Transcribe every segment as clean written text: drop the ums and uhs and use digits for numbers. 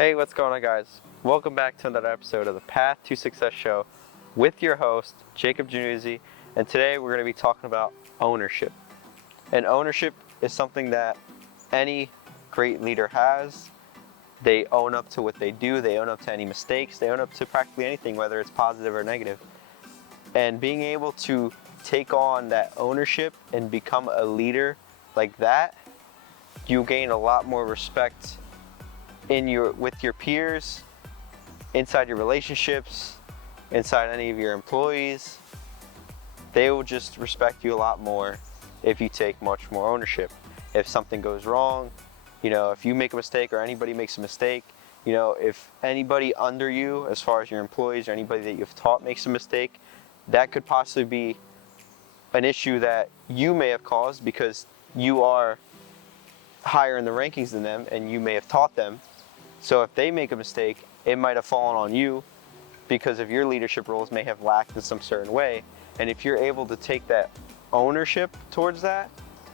Hey, what's going on, guys? Welcome back to another episode of the Path to Success show with your host, Jacob Januzzi, and today we're going to be talking about ownership. And ownership is something that any great leader has. They own up to what they do, they own up to any mistakes, they own up to practically anything, whether it's positive or negative. And being able to take on that ownership and become a leader like that, you gain a lot more respect with your peers, inside your relationships, inside any of your employees. They will just respect you a lot more if you take much more ownership. If something goes wrong, if you make a mistake or anybody makes a mistake, if anybody under you, as far as your employees or anybody that you've taught makes a mistake, that could possibly be an issue that you may have caused because you are higher in the rankings than them and you may have taught them. So if they make a mistake, it might have fallen on you because of your leadership roles may have lacked in some certain way. And if you're able to take that ownership towards that,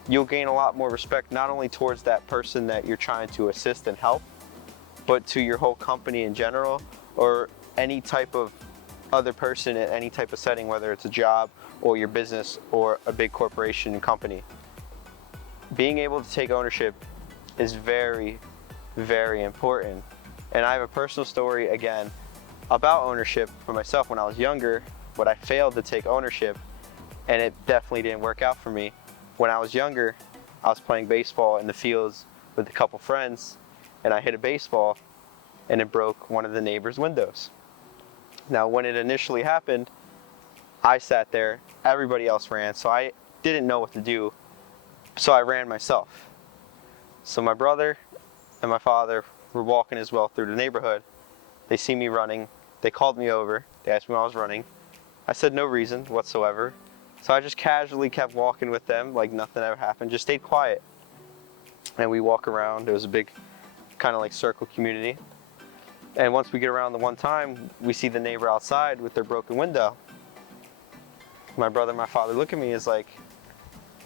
you'll gain a lot more respect, not only towards that person that you're trying to assist and help, but to your whole company in general, or any type of other person in any type of setting, whether it's a job or your business or a big corporation and company. Being able to take ownership is very, very important. And I have a personal story again about ownership for myself. When I was younger, but I failed to take ownership, and it definitely didn't work out for me. When I was younger, I was playing baseball in the fields with a couple friends, and I hit a baseball and it broke one of the neighbor's windows. Now, when it initially happened, I sat there, everybody else ran, so I didn't know what to do, so I ran myself. So my brother and my father were walking as well through the neighborhood. They see me running. They called me over. They asked me why I was running. I said no reason whatsoever. So I just casually kept walking with them like nothing ever happened. Just stayed quiet. And we walk around. It was a big kind of like circle community. And once we get around the one time, we see the neighbor outside with their broken window. My brother and my father look at me as like,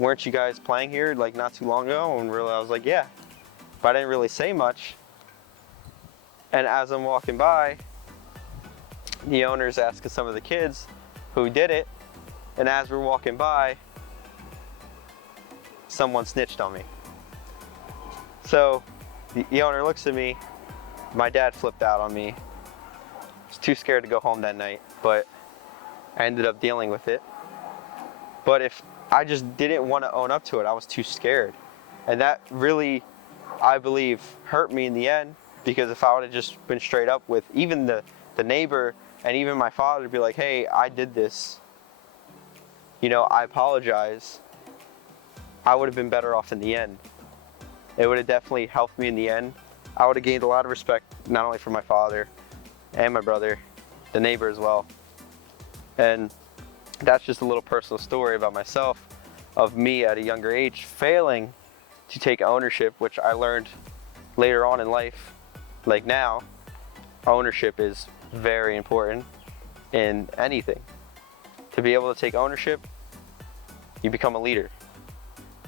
weren't you guys playing here like not too long ago? And really I was like, yeah. But I didn't really say much. And as I'm walking by, the owner's asking some of the kids who did it. And as we're walking by, someone snitched on me. So the owner looks at me. My dad flipped out on me. I was too scared to go home that night, but I ended up dealing with it. But if I just didn't want to own up to it, I was too scared. And that really, I believe, hurt me in the end, because if I would have just been straight up with even the neighbor and even my father to be like, hey, I did this, I apologize, I would have been better off in the end. It would have definitely helped me in the end. I would have gained a lot of respect, not only from my father and my brother, the neighbor as well. And that's just a little personal story about myself, of me at a younger age failing to take ownership, which I learned later on in life. Like now, ownership is very important in anything. To be able to take ownership, you become a leader.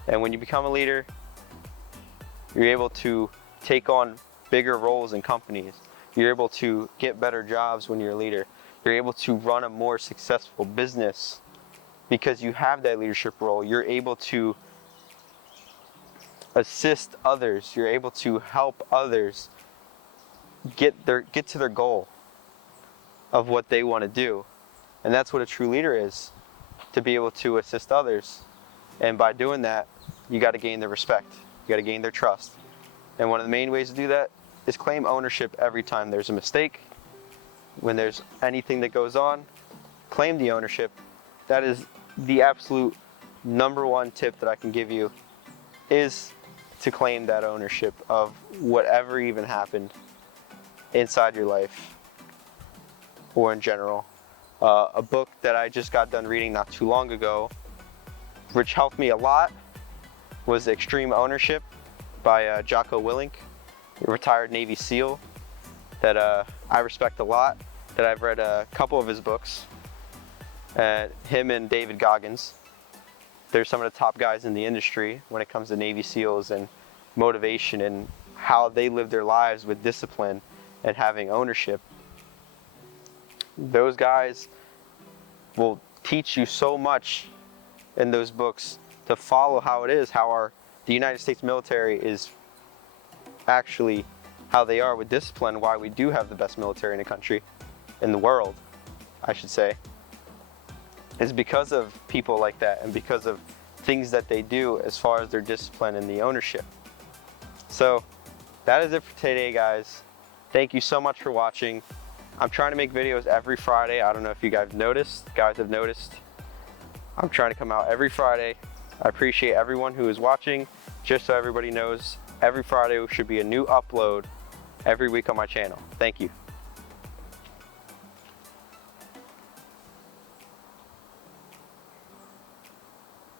And when you become a leader, you're able to take on bigger roles in companies. You're able to get better jobs when you're a leader. You're able to run a more successful business because you have that leadership role. You're able to assist others. You're able to help others get to their goal of what they want to do. And that's what a true leader is, to be able to assist others. And by doing that, you got to gain their respect. You got to gain their trust. And one of the main ways to do that is claim ownership every time there's a mistake. When there's anything that goes on, claim the ownership. That is the absolute number one tip that I can give you, is to claim that ownership of whatever even happened inside your life or in general. A book that I just got done reading not too long ago, which helped me a lot, was Extreme Ownership by Jocko Willink, a retired Navy SEAL that I respect a lot, that I've read a couple of his books. Him and David Goggins, they're some of the top guys in the industry when it comes to Navy SEALs and motivation and how they live their lives with discipline and having ownership, those guys will teach you so much in those books to follow how it is, how the United States military is actually how they are with discipline, why we do have the best military in the country, in the world, I should say, is because of people like that and because of things that they do as far as their discipline and the ownership. So that is it for today, guys. Thank you so much for watching. I'm trying to make videos every Friday. I don't know if you guys have noticed. I'm trying to come out every Friday. I appreciate everyone who is watching. Just so everybody knows, every Friday should be a new upload every week on my channel. Thank you.